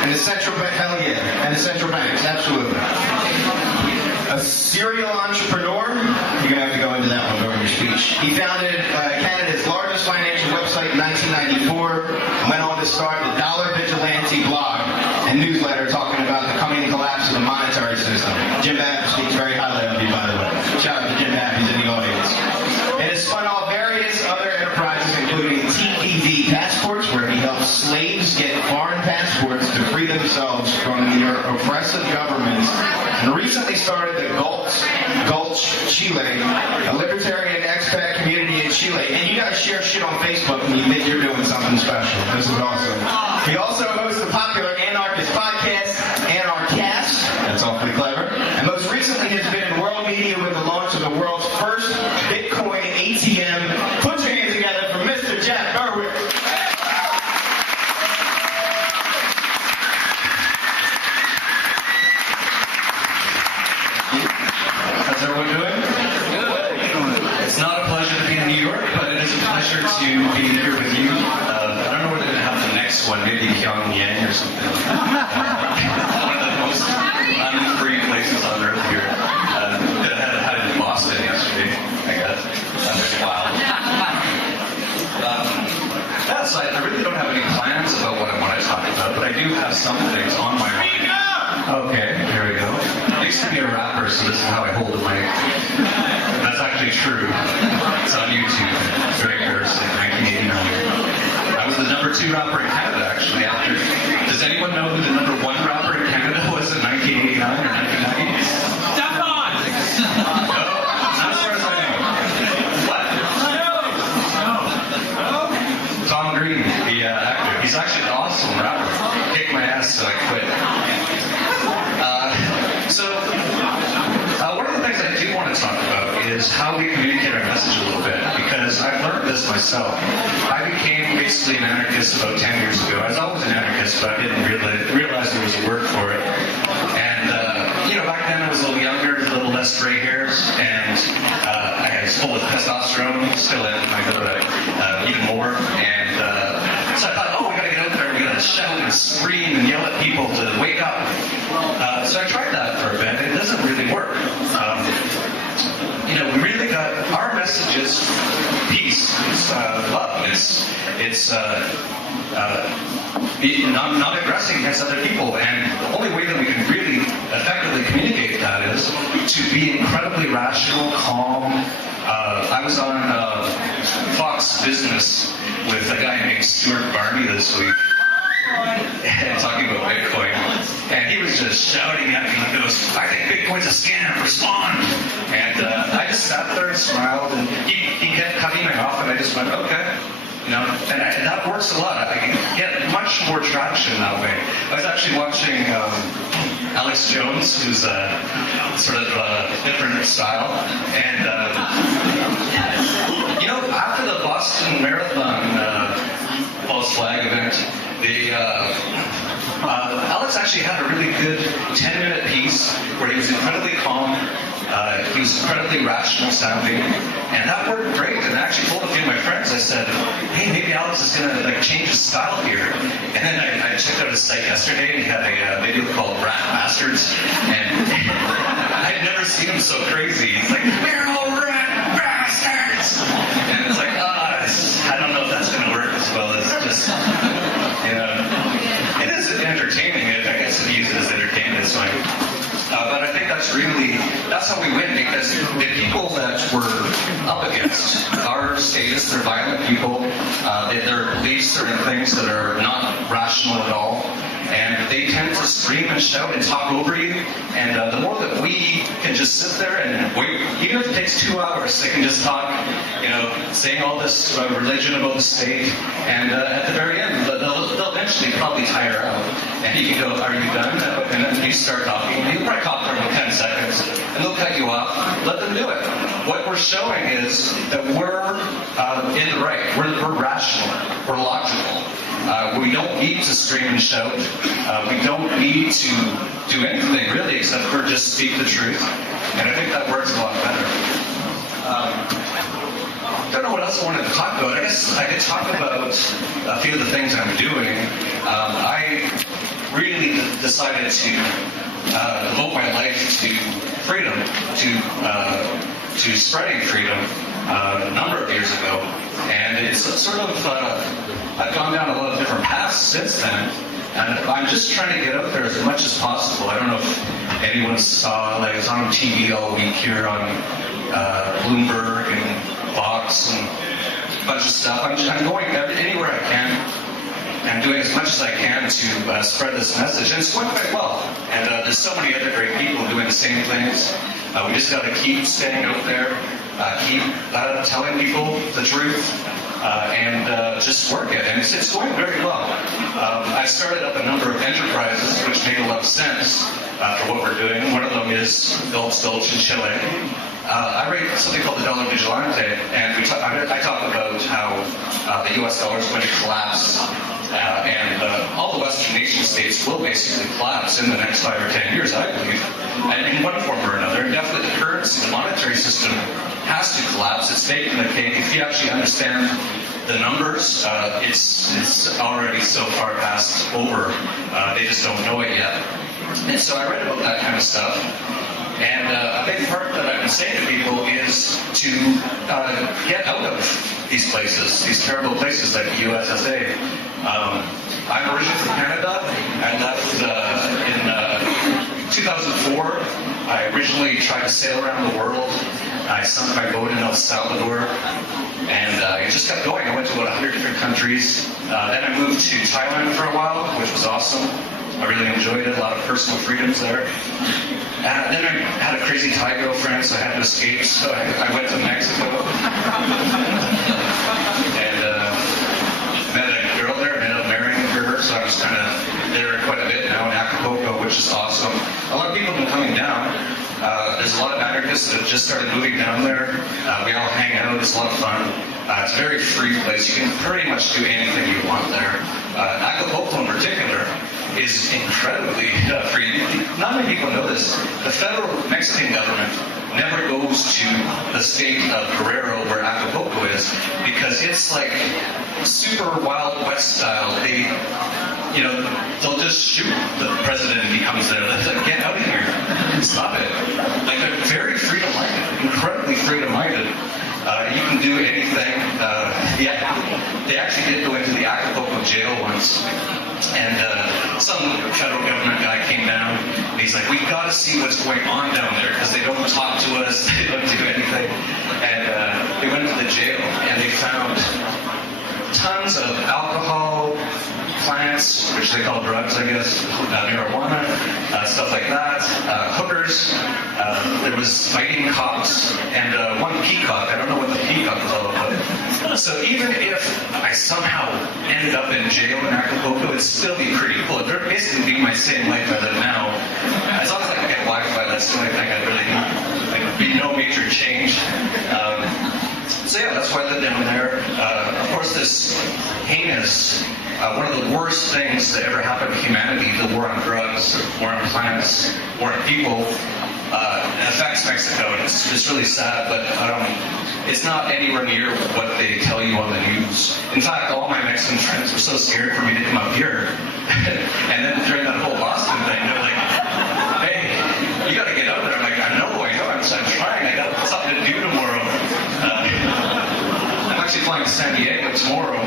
And the central bank, hell yeah. And the central banks, absolutely. A serial entrepreneur, you're going to have to go into that one during your speech. He founded Canada's largest financial website in 1994, went on to start the Dollar Vigilante blog and newsletter talking about the coming collapse of the monetary system. Jim Babb speaks very highly of you, by the way. Shout out to Jim Babb, he's in the audience. It has spun off various other enterprises, including TPD passports, where he helps slaves get foreign passports to free themselves from their oppressive governments, and recently started the Gulch, Chile, a libertarian expat community in Chile. And you guys share shit on Facebook and you think you're doing something special. This is awesome. He also hosts the popular Anarchist podcast, Anarchast. That's awfully clever. And most recently has been in world media with the launch of the world's first Bitcoin ATM. Put your hands together for Mr. Jack Berwick. How's everyone doing? Good. It's not a pleasure to be in New York, but it is a pleasure to be here with you. I don't know where they're going to have the next one, maybe Pyongyang or something. One of the most unfree places on earth here. I had it in Boston yesterday, I guess. Wow. That aside, I really don't have any plans about what I want to talk about, but I do have some things on my mind. Okay, here we go. I used to be a rapper, so this is how I hold the mic. That's actually true. It's on YouTube. It's very embarrassing. 1989. I was the #2 rapper in Canada, actually. After, does anyone know who the #1 rapper in Canada was in 1989 or 1990? Step on! No, not as far as I know. What? No. Tom Green, the actor. He's actually an awesome rapper. Kicked my ass, so I quit. One of the things I do want to talk about is how we communicate our message a little bit, because I've learned this myself. I became basically an anarchist about 10 years ago. I was always an anarchist, but I didn't realize there was a word for it. And, back then I was a little younger, a little less gray hairs, and I was full of testosterone, still am, I know that, even more. And so I thought, we gotta get out there, we gotta shout and scream and yell at people to wake up. So I tried that for a bit, and it doesn't really work. We really got, our message is peace, it's love, it's not aggressing against other people, and the only way that we can really effectively communicate that is to be incredibly rational, calm. I was on Fox Business with a guy named Stuart Barney this week, talking about Bitcoin, and he was just shouting at me. He goes, "I think Bitcoin's a scam, respond!" And I just sat there and smiled, and he kept cutting me off, and I just went, okay. And that works a lot. I can get much more traction that way. I was actually watching Alex Jones, who's sort of a different style, and after the Boston Marathon false flag event, Alex actually had a really good 10-minute piece where he was incredibly calm. He was incredibly rational sounding, and that worked great. And I actually told a few of my friends, I said, hey, maybe Alex is going to change his style here. And then I checked out his site yesterday, and he had a video called Rat Bastards, and I'd never seen him so crazy. He's like, we're all rat bastards! And it's like, I don't know if that's going to work as well as just, it is entertaining. I guess if you use it as entertainment, it's fine. But I think that's how we win, because the people that we're up against are statists, they're violent people, they believe certain things that are not rational at all, and they tend to scream and shout and talk over you, and the more that we can just sit there and wait, even if it takes 2 hours, they can just talk, saying all this religion about the state, and at the very end, they'll eventually probably tire out, and you can go, are you done? And then you start talking, and you'll probably talk for about 10 seconds, and they'll cut you off. Let them do it. What we're showing is that we're in the right. We're rational. We're logical. We don't need to scream and shout. We don't need to do anything, really, except for just speak the truth. And I think that works a lot better. I don't know what else I wanted to talk about. I guess I could talk about a few of the things I'm doing. I really decided to devote my life to freedom, to spreading freedom a number of years ago. And it's sort of, I've gone down a lot of different paths since then. And I'm just trying to get out there as much as possible. I don't know if anyone saw, like, I was on TV all week here on Bloomberg and Fox and a bunch of stuff. I'm going anywhere I can. I'm doing as much as I can to spread this message, and it's going quite well. And there's so many other great people doing the same things. We just got to keep staying out there, keep telling people the truth, and just work it. And it's going very well. I started up a number of enterprises, which make a lot of sense for what we're doing. One of them is Gulch in Chile. I write something called the Dollar Vigilante, and I talk about how the U.S. dollar is going to collapse. And all the Western nation states will basically collapse in the next 5 or 10 years, I believe, and in one form or another. And definitely the currency, the monetary system has to collapse. It's taken the cake. If you actually understand the numbers, it's already so far past over. They just don't know it yet. And so I read about that kind of stuff. And a big part that I've been saying to people is to get out of these places, these terrible places like the USSA. I'm originally from Canada. I left in 2004. I originally tried to sail around the world. I sunk my boat in El Salvador, and it just kept going. I went to about 100 different countries. Then I moved to Thailand for a while, which was awesome. I really enjoyed it, a lot of personal freedoms there. And then I had a crazy Thai girlfriend, so I had to escape, so I went to Mexico. And met a girl there, ended up marrying her, so I was kind of there quite a bit now in Acapulco, which is awesome. A lot of people have been coming down. There's a lot of anarchists that have just started moving down there. We all hang out, it's a lot of fun. It's a very free place. You can pretty much do anything you want there. Acapulco in particular is incredibly free. Not many people know this. The federal Mexican government never goes to the state of Guerrero where Acapulco is because it's like super Wild West style. They'll just shoot the president if he comes there. They're like, get out of here. Stop it. Like, they're very freedom-minded, incredibly freedom-minded. You can do anything. They actually did go into the Acapulco jail once. And some federal government guy came down, and he's like, we've got to see what's going on down there, because they don't talk to us, they don't do anything. And they went to the jail, and they found tons of alcohol, plants, which they call drugs, I guess, marijuana, stuff like that, hookers. There was fighting cops, and one peacock. I don't know what the peacock was all about. So even if I somehow ended up in jail in Acapulco, it'd still be pretty cool. It'd basically be my same life I live now. As long as I can get Wi-Fi, that's the only thing I really need. Like, be no major change. So yeah, that's why I live down there. Of course, this heinous, one of the worst things that ever happened to humanity, the war on drugs, war on plants, war on people, it affects Mexico. It's really sad, but it's not anywhere near what they tell you on the news. In fact, all my Mexican friends were so scared for me to come up here. And then during that whole Boston thing, they're like, hey, you got to get out there. I'm like, I know. I'm trying. I got something to do tomorrow. I'm actually flying to San Diego tomorrow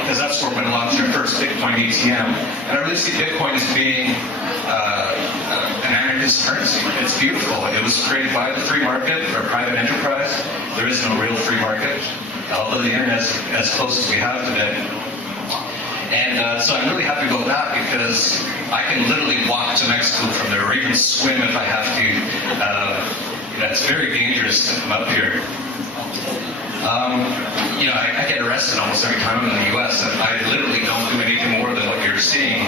because that's where we're going to launch our first Bitcoin ATM. And I really see Bitcoin as being an anarchist currency. It's beautiful. It was created by the free market for a private enterprise. There is no real free market, although the internet is as close as we have today. And so I'm really happy about that because I can literally walk to Mexico from there, or even swim if I have to. It's very dangerous to come up here. I get arrested almost every time I'm in the U.S. and I literally don't do anything more than what you're seeing.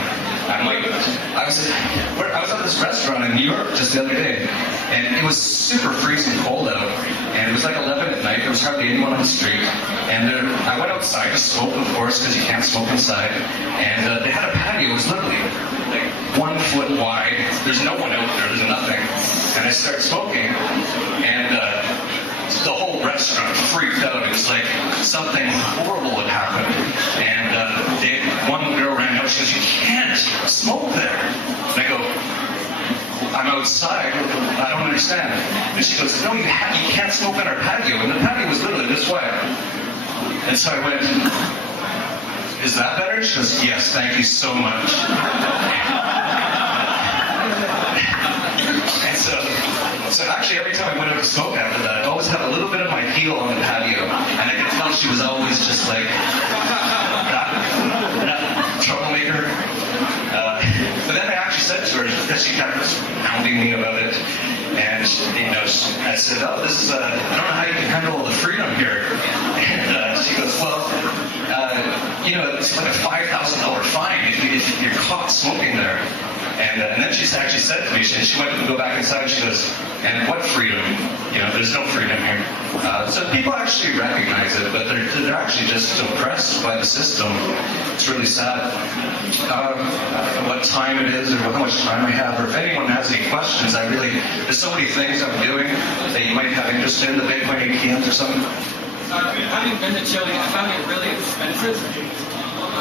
I was at this restaurant in New York just the other day, and it was super freezing cold out, and it was like 11 at night. There was hardly anyone on the street, and I went outside to smoke, of course, because you can't smoke inside, and they had a patio. It was literally like 1 foot wide. There's no one out there. There's nothing, and I started smoking, and the whole restaurant freaked out. It was like something horrible had happened. And one girl ran out. She goes, "You can't smoke there." outside. I don't understand. And she goes, no, you can't smoke on our patio. And the patio was literally this wide. And so I went, is that better? She goes, yes, thank you so much. And so actually every time I went out to smoke after that, I always had a little bit of my heel on the patio. And I could tell she was always just like, that troublemaker. But then I actually said to her, that she kept hounding me about it. And, I said, oh, this is, I don't know how you can handle all the freedom here. And she goes, well, it's like a $5,000 fine if you're caught smoking there. And then she actually said to me, she went to go back inside and she goes, and what freedom? There's no freedom here. So people actually recognize it, but they're actually just oppressed by the system. It's really sad. What time it is or how much time I have, or if anyone has any questions, there's so many things I'm doing that you might have interest in, the Bitcoin ATMs or something. Having been to Chile, I found it really expensive.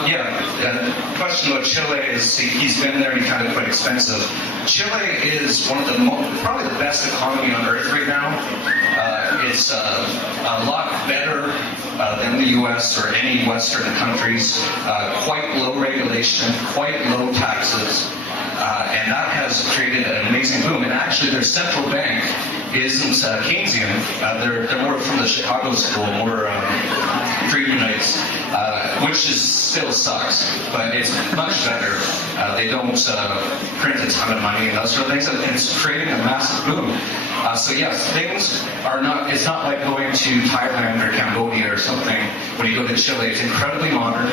Yeah, the question about Chile is he's been there and he found it quite expensive. Chile is one of probably the best economy on earth right now. It's a lot better than the U.S. or any Western countries. Quite low regulation, quite low taxes. And that has created an amazing boom. And actually their central bank isn't Keynesian. They're more from the Chicago school, more Friedmanites, which still sucks, but it's much better. They don't print a ton of money and those sort of things, and it's creating a massive boom. So yes, things are not, it's not like going to Thailand or Cambodia or something. When you go to Chile, it's incredibly modern.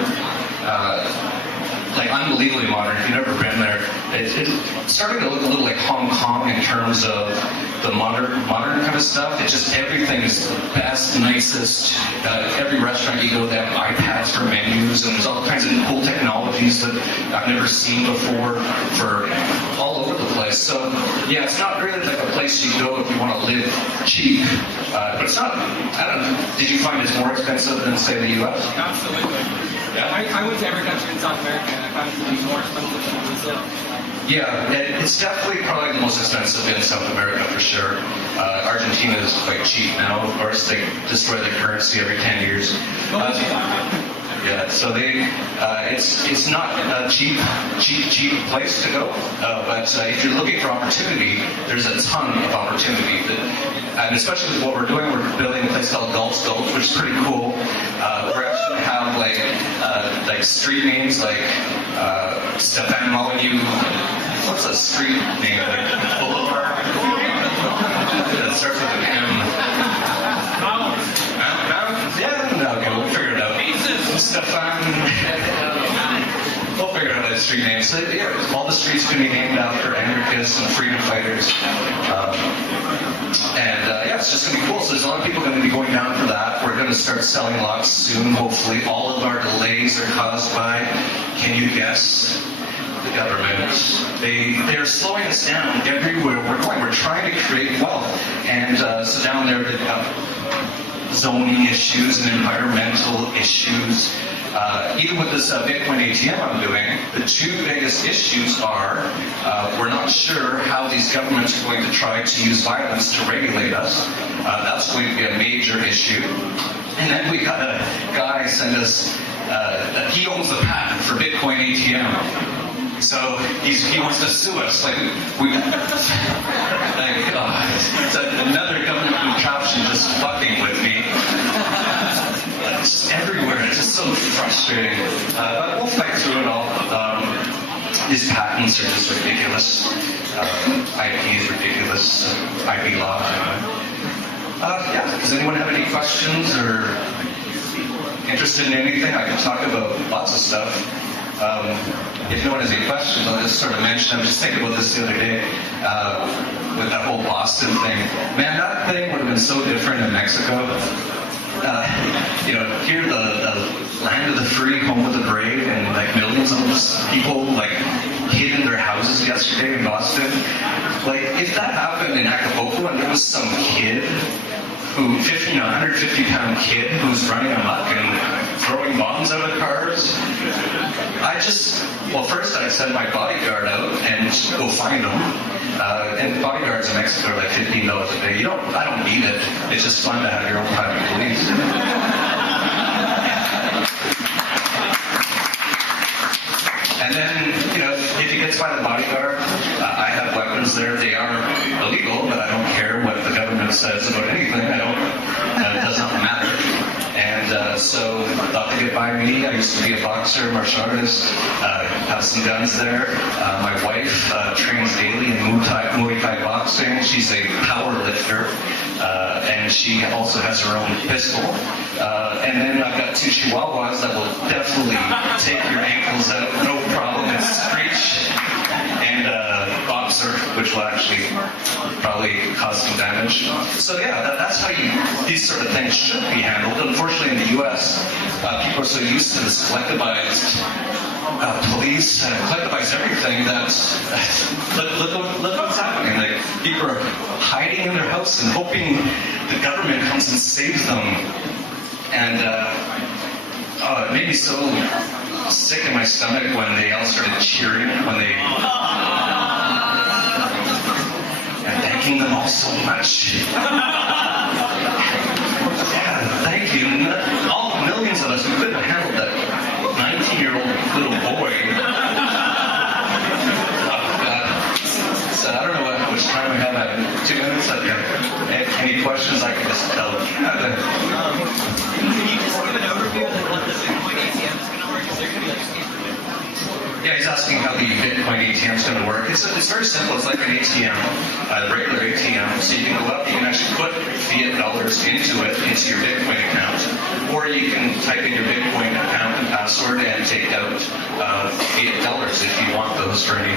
Like unbelievably modern. If you've never been there, it's starting to look a little like Hong Kong in terms of the modern kind of stuff. It's just everything is the best, nicest. Every restaurant you go, they have iPads for menus, and there's all kinds of cool technologies that I've never seen before for all over the place. So yeah, it's not really like a place you go if you want to live cheap. But it's not. I don't know. Did you find it's more expensive than say the U.S.? Absolutely. Yeah. I went to every country in South America and I found it to be more expensive than Brazil. Yeah, it's definitely probably the most expensive in South America for sure. Argentina is quite cheap now, of course. They destroy their currency every 10 years. Yeah, so it's not a cheap place to go. But if you're looking for opportunity, there's a ton of opportunity. And especially with what we're doing, we're building a place called Gulch, which is pretty cool. We're actually going to have like street names like Stefan Molyneux. What's a street name? Like Boulevard? That starts with an M. Yeah, okay, we'll figure it out. Stefan. We'll figure out that street name. So yeah, all the streets can be named after anarchists and freedom fighters. Yeah, it's just going to be cool. So there's a lot of people going to be going down for that. We're going to start selling lots soon, hopefully. All of our delays are caused by, can you guess, the government. They're slowing us down everywhere we're going. We're trying to create wealth. And so down there they've got zoning issues and environmental issues. Even with this Bitcoin ATM I'm doing, the two biggest issues are we're not sure how these governments are going to try to use violence to regulate us. That's going to be a major issue. And then we got a guy send us, he owns the patent for Bitcoin ATM. So he wants to sue us. It's another government contraption just fucking with me. It's just everywhere. It's just so frustrating. But we'll fight through it all. These patents are just ridiculous. IP is ridiculous. IP law. Yeah. Does anyone have any questions or interested in anything? I can talk about lots of stuff. If no one has any questions, I'll just sort of mention. I was just thinking about this the other day with that whole Boston thing. Man, that thing would have been so different in Mexico. Here the land of the free, home of the brave, and like millions of people hid in their houses yesterday in Boston. If that happened in Acapulco and there was some kid who, 150-pound kid who's running amok and throwing bombs out of cars, first I'd send my bodyguard out and go find him. And bodyguards in Mexico are like $15 a day. I don't need it. It's just fun to have your own private police. And then, if he gets by the bodyguard, I have weapons there. They are illegal, but I don't care what the government says about anything. It does not matter. And so thought they get by me. I used to be a boxer, martial artist, have some guns there. My wife trains daily in Muay Thai boxing. She's a power lifter, and she also has her own pistol. And then I've got 2 chihuahuas that will definitely take your ankles out, no problem, and screech. And boxer, which will actually probably cause some damage. So yeah, that's how these sort of things should be handled. Unfortunately, in the U.S., people are so used to this collectivized police and collectivized everything that look what's happening. Like, people are hiding in their house and hoping the government comes and saves them. And it made me so sick in my stomach when they all started cheering, and thanking them all so much. Yeah, thank you. All millions of us, we couldn't have handled that 19-year-old little boy. Oh, God. So I don't know how much time we have. 2 minutes? Okay. Any questions I can just tell? Can you just give an overview of what the Bitcoin ATM is going to work? Is there going to be like Yeah, he's asking how the Bitcoin ATM is going to work. It's very simple. It's like an ATM, a regular ATM. So you can go up, you can actually put fiat dollars into your Bitcoin account. Or you can type in your Bitcoin account and password and take out fiat dollars if you want those for any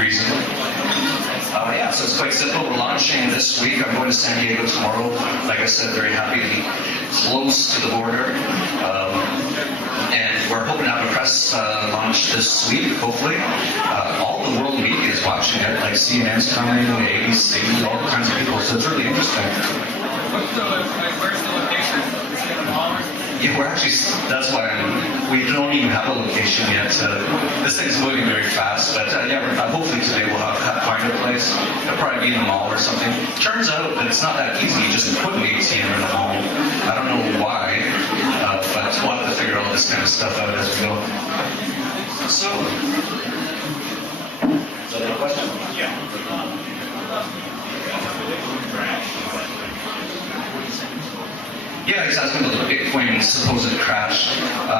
reason. Yeah, so it's quite simple. We're launching this week. I'm going to San Diego tomorrow. Like I said, very happy to be close to the border. And we're hoping to have a press launch this week, hopefully. All the world media is watching it, like CNN's coming, ABC, all kinds of people, so it's really interesting. where's the location? Is it in a mall or something? Yeah, that's why we don't even have a location yet. This thing's moving very fast, but hopefully today we'll find a place. It'll probably be in the mall or something. Turns out that it's not that easy just to put an ATM in the mall. I don't know why, but we'll have to figure all this kind of stuff out as we go. So, is that a question? Yeah. Yeah, he's asking about Bitcoin's supposed crash.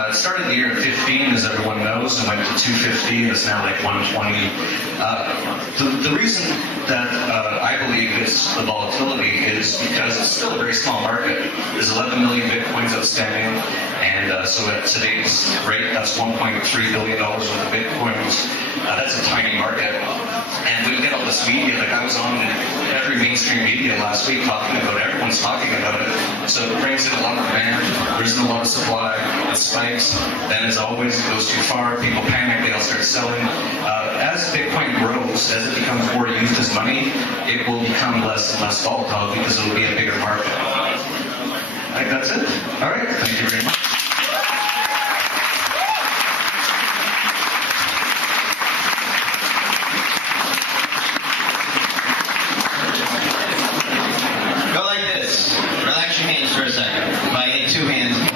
It started the year at 15, as everyone knows, and went to 250, and it's now like 120. The reason that I believe it's the volatility is because it's still a very small market. There's 11 million Bitcoins outstanding, and so at today's rate, that's $1.3 billion worth of Bitcoins. That's a tiny market. And we get all this media, like I was on every mainstream media last week talking about it, everyone's talking about it. So it brings in a lot of demand, there isn't a lot of supply, it spikes, then as always it goes too far, people panic, they all start selling. As Bitcoin grows, as it becomes more used as money, it will become less and less volatile because it will be a bigger market. I think that's it. All right, thank you very much.